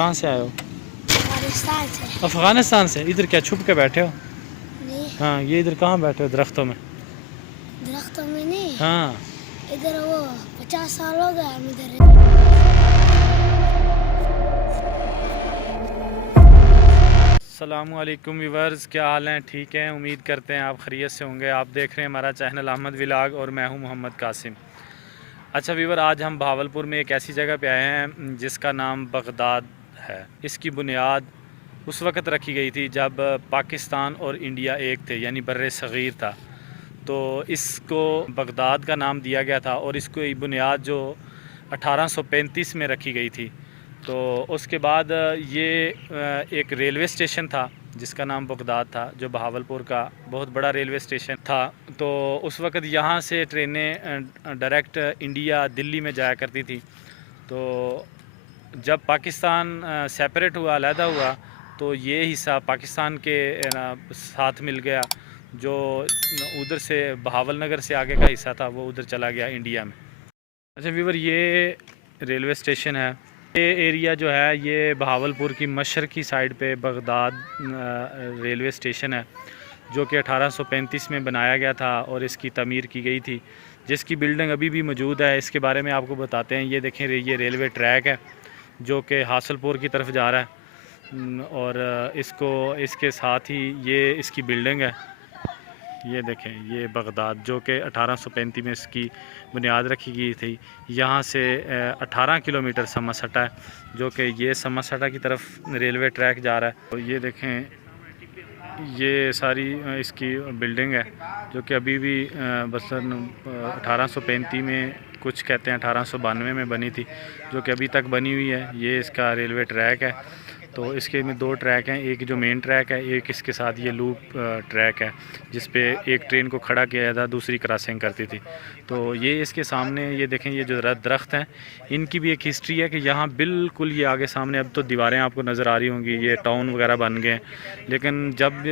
कहाँ से आए हो? अफगानिस्तान से। अफ़गानिस्तान से। इधर क्या छुप के बैठे हो? नहीं, हाँ, ये इधर कहाँ बैठे हो, दरख्तों में? दरख्तों में नहीं। हाँ। इधर वो 50 साल हो गए हम इधर। अस्सलामुअलैकुम व्यूअर्स, क्या हाल हैं? ठीक हैं, उम्मीद करते हैं आप खैरियत से होंगे। आप देख रहे हैं हमारा चैनल अहमद व्लॉग और मैं हूं मोहम्मद कासिम। अच्छा व्यूअर, आज हम भावलपुर में एक ऐसी जगह पे आए हैं जिसका नाम बगदाद है। इसकी बुनियाद उस वक़्त रखी गई थी जब पाकिस्तान और इंडिया एक थे, यानी बर्रे सग़ीर था। तो इसको बगदाद का नाम दिया गया था और इसको बुनियाद जो 1835 में रखी गई थी। तो उसके बाद ये एक रेलवे स्टेशन था जिसका नाम बगदाद था, जो बहावलपुर का बहुत बड़ा रेलवे स्टेशन था। तो उस वक़्त यहाँ से ट्रेनें डायरेक्ट इंडिया दिल्ली में जाया करती थी। तो जब पाकिस्तान सेपरेट हुआ, अलहदा हुआ, तो ये हिस्सा पाकिस्तान के साथ मिल गया। जो उधर से बहावल नगर से आगे का हिस्सा था वो उधर चला गया इंडिया में। अच्छा व्यूवर, ये रेलवे स्टेशन है। ये एरिया जो है ये बहावलपुर की मशरकी साइड पे बगदाद रेलवे स्टेशन है, जो कि 1835 में बनाया गया था और इसकी तमीर की गई थी, जिसकी बिल्डिंग अभी भी मौजूद है। इसके बारे में आपको बताते हैं। ये देखें, ये रेलवे ट्रैक है जो कि हासलपुर की तरफ जा रहा है और इसके साथ ही ये इसकी बिल्डिंग है। ये देखें, ये बगदाद जो कि 1835 में इसकी बुनियाद रखी गई थी। यहाँ से 18 किलोमीटर समसटा है, जो कि ये समसटा की तरफ रेलवे ट्रैक जा रहा है। तो ये देखें, ये सारी इसकी बिल्डिंग है जो कि अभी भी बसन 1835 में, कुछ कहते हैं 1892 में बनी थी, जो कि अभी तक बनी हुई है। ये इसका रेलवे ट्रैक है। तो इसके में दो ट्रैक हैं, एक जो मेन ट्रैक है, एक इसके साथ ये लूप ट्रैक है जिस पे एक ट्रेन को खड़ा किया जाता, दूसरी क्रॉसिंग करती थी। तो ये इसके सामने ये देखें, ये जो दरख्त हैं, इनकी भी एक हिस्ट्री है कि यहाँ बिल्कुल ये आगे सामने, अब तो दीवारें आपको नज़र आ रही होंगी, ये टाउन वगैरह बन गए। लेकिन जब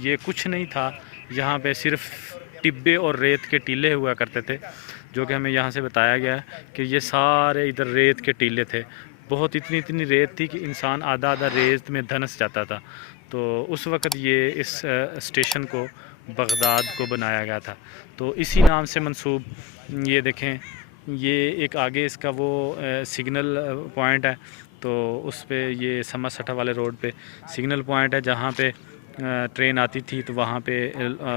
ये कुछ नहीं था, यहाँ पे सिर्फ टिब्बे और रेत के टीले हुआ करते थे, जो कि हमें यहाँ से बताया गया है कि ये सारे इधर रेत के टीले थे। बहुत इतनी इतनी रेत थी कि इंसान आधा आधा रेत में धंस जाता था। तो उस वक़्त ये इस स्टेशन को बगदाद को बनाया गया था। तो इसी नाम से मंसूब, ये देखें, ये एक आगे इसका वो सिग्नल पॉइंट है। तो उस पे ये समरसटा वाले रोड पे सिग्नल पॉइंट है, जहाँ पे ट्रेन आती थी तो वहाँ पे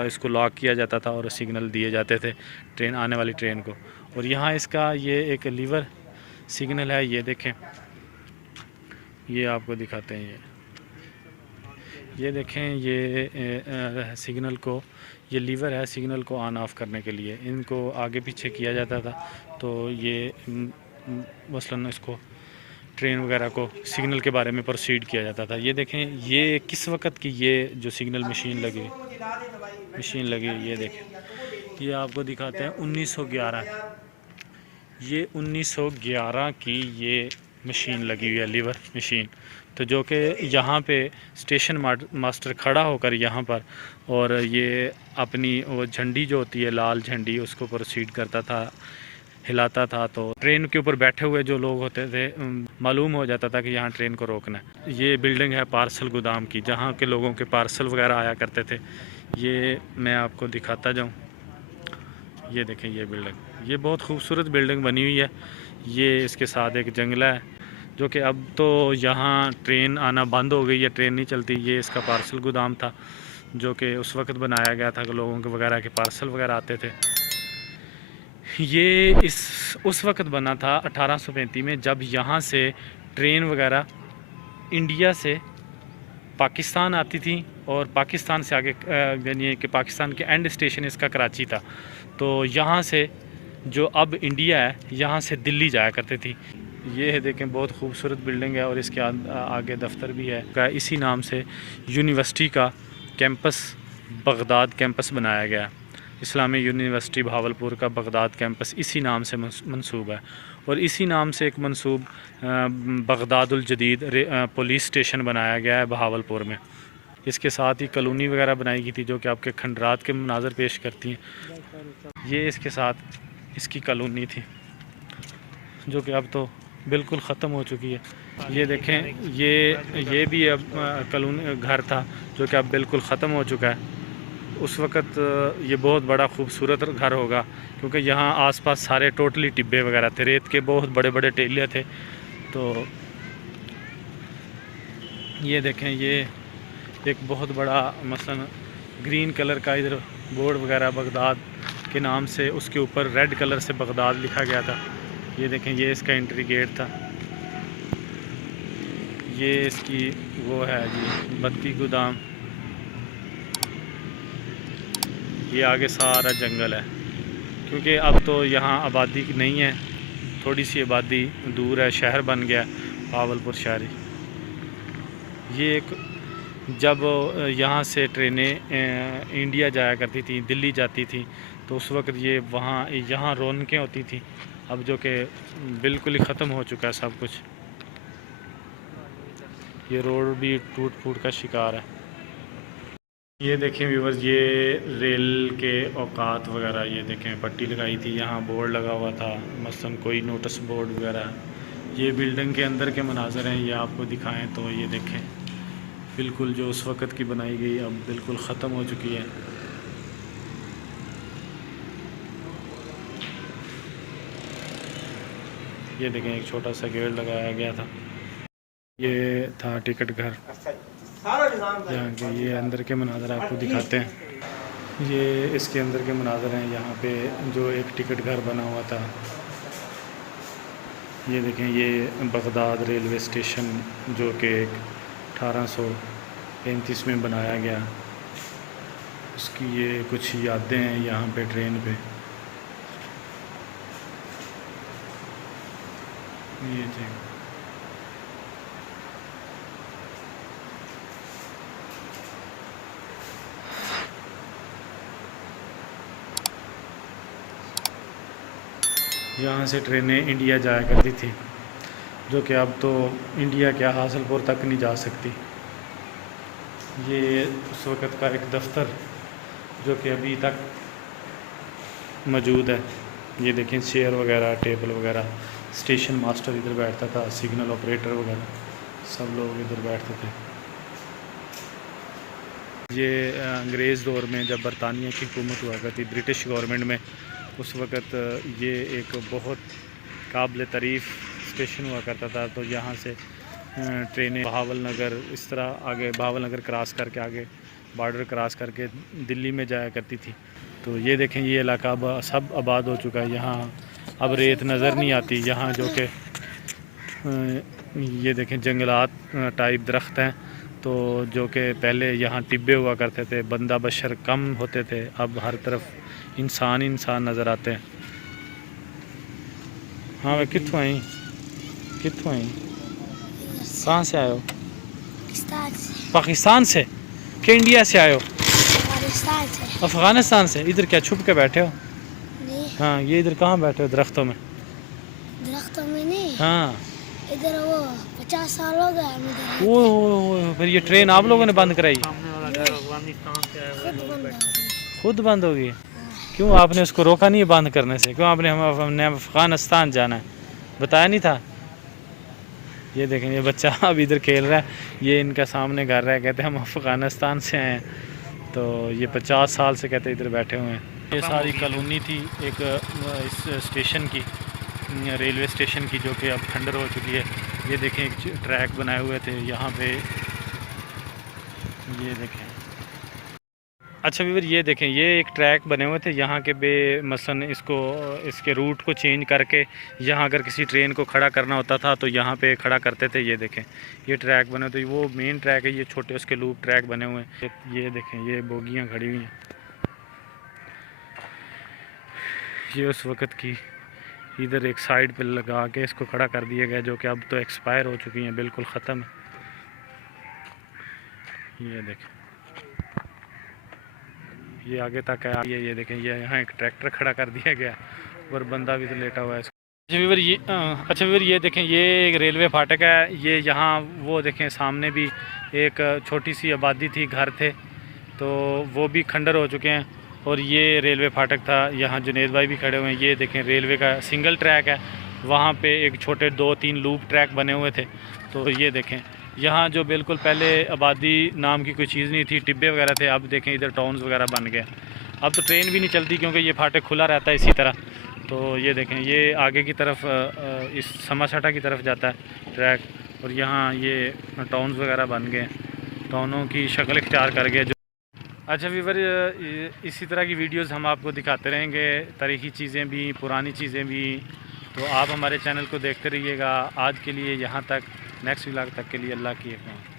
इसको लॉक किया जाता था और सिग्नल दिए जाते थे ट्रेन, आने वाली ट्रेन को। और यहाँ इसका ये एक लीवर सिग्नल है, ये देखें, ये आपको दिखाते हैं। ये देखें, ये सिग्नल को, ये लीवर है सिग्नल को ऑन ऑफ़ करने के लिए। इनको आगे पीछे किया जाता था तो ये मसलन इसको ट्रेन वगैरह को सिग्नल के बारे में प्रोसीड किया जाता था। ये देखें, ये किस वक्त की ये जो सिग्नल मशीन लगी ये देखें, ये आपको दिखाते हैं 1911। ये 1911 की ये मशीन लगी हुई है, लीवर मशीन। तो जो कि यहाँ पे स्टेशन मास्टर खड़ा होकर यहाँ पर, और ये अपनी वो झंडी जो होती है, लाल झंडी, उसको प्रोसीड करता था, हिलाता था। तो ट्रेन के ऊपर बैठे हुए जो लोग होते थे, मालूम हो जाता था कि यहाँ ट्रेन को रोकना है। ये बिल्डिंग है पार्सल गोदाम की, जहाँ के लोगों के पार्सल वगैरह आया करते थे। ये मैं आपको दिखाता जाऊँ। ये देखें, ये बिल्डिंग, ये बहुत खूबसूरत बिल्डिंग बनी हुई है। ये इसके साथ एक जंगला है, जो कि अब तो यहाँ ट्रेन आना बंद हो गई है, ट्रेन नहीं चलती। ये इसका पार्सल गोदाम था, जो कि उस वक्त बनाया गया था कि लोगों के वगैरह के पार्सल वगैरह आते थे। ये उस वक्त बना था 1835 में, जब यहाँ से ट्रेन वगैरह इंडिया से पाकिस्तान आती थी और पाकिस्तान से आगे, यानी कि पाकिस्तान के एंड स्टेशन इसका कराची था। तो यहाँ से जो अब इंडिया है, यहाँ से दिल्ली जाया करती थी। ये है, देखें, बहुत खूबसूरत बिल्डिंग है और इसके आगे दफ्तर भी है। इसी नाम से यूनिवर्सिटी का कैंपस, बगदाद कैंपस बनाया गया। इस्लामी यूनिवर्सिटी भावलपुर का बगदाद कैंपस इसी नाम से मंसूब है। और इसी नाम से एक मंसूब बगदादुल जदीद पुलिस स्टेशन बनाया गया है बहावलपुर में। इसके साथ ही कॉलोनी वगैरह बनाई गई थी, जो कि आपके खंडरात के मनाजर पेश करती हैं। ये इसके साथ इसकी कॉलोनी थी, जो कि अब तो बिल्कुल ख़त्म हो चुकी है। ये देखें, ये भी अब कॉलोनी घर था जो कि अब बिल्कुल ख़त्म हो चुका है। उस वक़्त ये बहुत बड़ा खूबसूरत घर होगा, क्योंकि यहाँ आसपास सारे टोटली टिब्बे वगैरह थे, रेत के बहुत बड़े बड़े टीले थे। तो ये देखें, ये एक बहुत बड़ा मसलन ग्रीन कलर का इधर बोर्ड वगैरह बगदाद के नाम से, उसके ऊपर रेड कलर से बगदाद लिखा गया था। ये देखें, ये इसका एंट्री गेट था। ये इसकी वो है जी बत्ती गोदाम। ये आगे सारा जंगल है, क्योंकि अब तो यहाँ आबादी नहीं है, थोड़ी सी आबादी दूर है, शहर बन गया भावलपुर शहरी। ये एक जब यहाँ से ट्रेनें इंडिया जाया करती थी, दिल्ली जाती थी, तो उस वक्त ये वहाँ यहाँ रौनकें होती थी। अब जो कि बिल्कुल ही ख़त्म हो चुका है सब कुछ। ये रोड भी टूट फूट का शिकार है। ये देखें व्यूवर्स, ये रेल के औकात वगैरह, ये देखें पट्टी लगाई थी, यहाँ बोर्ड लगा हुआ था, मसलन कोई नोटिस बोर्ड वगैरह। ये बिल्डिंग के अंदर के मनाज़र हैं, ये आपको दिखाएं तो ये देखें बिल्कुल जो उस वक़्त की बनाई गई अब बिल्कुल ख़त्म हो चुकी है। ये देखें, एक छोटा सा गेट लगाया गया था। ये था टिकट घर यहाँ के। ये अंदर के मनाज़र आपको दिखाते हैं। ये इसके अंदर के मनाज़र हैं, यहाँ पे जो एक टिकट घर बना हुआ था। ये देखें, ये बगदाद रेलवे स्टेशन जो कि 1835 में बनाया गया, उसकी ये कुछ यादें हैं यहाँ पे ट्रेन पे। ये जी यहाँ से ट्रेनें इंडिया जाया करती थी, जो कि अब तो इंडिया क्या हासिलपुर तक नहीं जा सकती। ये उस वक़्त का एक दफ्तर जो कि अभी तक मौजूद है। ये देखें, चेयर वगैरह, टेबल वगैरह, स्टेशन मास्टर इधर बैठता था, सिग्नल ऑपरेटर वगैरह सब लोग इधर बैठते थे। ये अंग्रेज़ दौर में जब बरतानिया की हुकूमत हुआ करती, ब्रिटिश गवर्नमेंट में, उस वक़्त ये एक बहुत काबिल तारीफ़ स्टेशन हुआ करता था। तो यहाँ से ट्रेनें बहावल नगर, इस तरह आगे बहावल नगर क्रॉस करके आगे बॉर्डर क्रॉस करके दिल्ली में जाया करती थी। तो ये देखें, ये इलाका अब सब आबाद हो चुका है। यहाँ अब रेत नज़र नहीं आती, यहाँ जो कि ये देखें जंगलात टाइप दरख्त हैं। तो जो कि पहले यहाँ टिब्बे हुआ करते थे, बंदा बशर कम होते थे, अब हर तरफ इंसान ही इंसान नज़र आते हैं। हाँ भाई, कित्थों आई कहाँ से आए हो? पाकिस्तान से कि इंडिया से आए हो? अफ़गानिस्तान से। इधर क्या छुप के बैठे हो? नहीं। हाँ, ये इधर कहाँ बैठे हो? दरख्तों में? दरख्तों में नहीं। हाँ, इधर वो 50 साल हो गए हम इधर। वो फिर ये ट्रेन आप लोगों ने बंद कराई? खुद बंद हो गई? क्यों, आपने उसको रोका नहीं है बंद करने से? क्यों आपने हमने अफ़गानिस्तान जाना है बताया नहीं था? ये देखें, ये बच्चा अब इधर खेल रहा है, ये इनका सामने घर है, कहते हैं हम अफ़गानिस्तान से हैं। तो ये 50 साल से कहते इधर बैठे हुए हैं। ये सारी कॉलोनी थी एक इस स्टेशन की, रेलवे स्टेशन की, जो कि अब खंडर हो चुकी है। ये देखें, एक ट्रैक बनाए हुए थे यहाँ पे, ये देखें। अच्छा व्यूअर, ये देखें, ये एक ट्रैक बने हुए थे यहाँ के बे, मसलन इसके रूट को चेंज करके यहाँ अगर किसी ट्रेन को खड़ा करना होता था तो यहाँ पे खड़ा करते थे। ये देखें, ये ट्रैक बने हुए थे, वो मेन ट्रैक है, ये छोटे उसके लूप ट्रैक बने हुए हैं। ये देखें, ये बोगियाँ खड़ी हुई हैं। ये उस वक़्त की इधर एक साइड पे लगा के इसको खड़ा कर दिया गया, जो कि अब तो एक्सपायर हो चुकी हैं, बिल्कुल ख़त्म है। ये देखें, ये आगे तक है। ये देखें, ये यहाँ एक ट्रैक्टर खड़ा कर दिया गया और बंदा भी तो लेटा हुआ है। अच्छा व्यूअर, ये देखें, ये एक रेलवे फाटक है। ये यहाँ वो देखें, सामने भी एक छोटी सी आबादी थी, घर थे, तो वो भी खंडर हो चुके हैं। और ये रेलवे फाटक था, यहाँ जुनेद भाई भी खड़े हुए हैं। ये देखें, रेलवे का सिंगल ट्रैक है, वहाँ पे एक छोटे 2-3 लूप ट्रैक बने हुए थे। तो ये देखें, यहाँ जो बिल्कुल पहले आबादी नाम की कोई चीज़ नहीं थी, टिब्बे वगैरह थे, अब देखें इधर टाउन्स वगैरह बन गए। अब तो ट्रेन भी नहीं चलती क्योंकि ये फाटक खुला रहता है इसी तरह। तो ये देखें, ये आगे की तरफ इस समासाटा की तरफ जाता है ट्रैक, और यहाँ ये टाउन्स वगैरह बन गए, टाउनों की शक्ल इख्तियार कर गए। अच्छा वीवर, इसी तरह की वीडियोस हम आपको दिखाते रहेंगे, तारीख़ी चीज़ें भी, पुरानी चीज़ें भी। तो आप हमारे चैनल को देखते रहिएगा। आज के लिए यहाँ तक, नेक्स्ट व्लॉग तक के लिए अल्लाह की हिफ़ाज़त।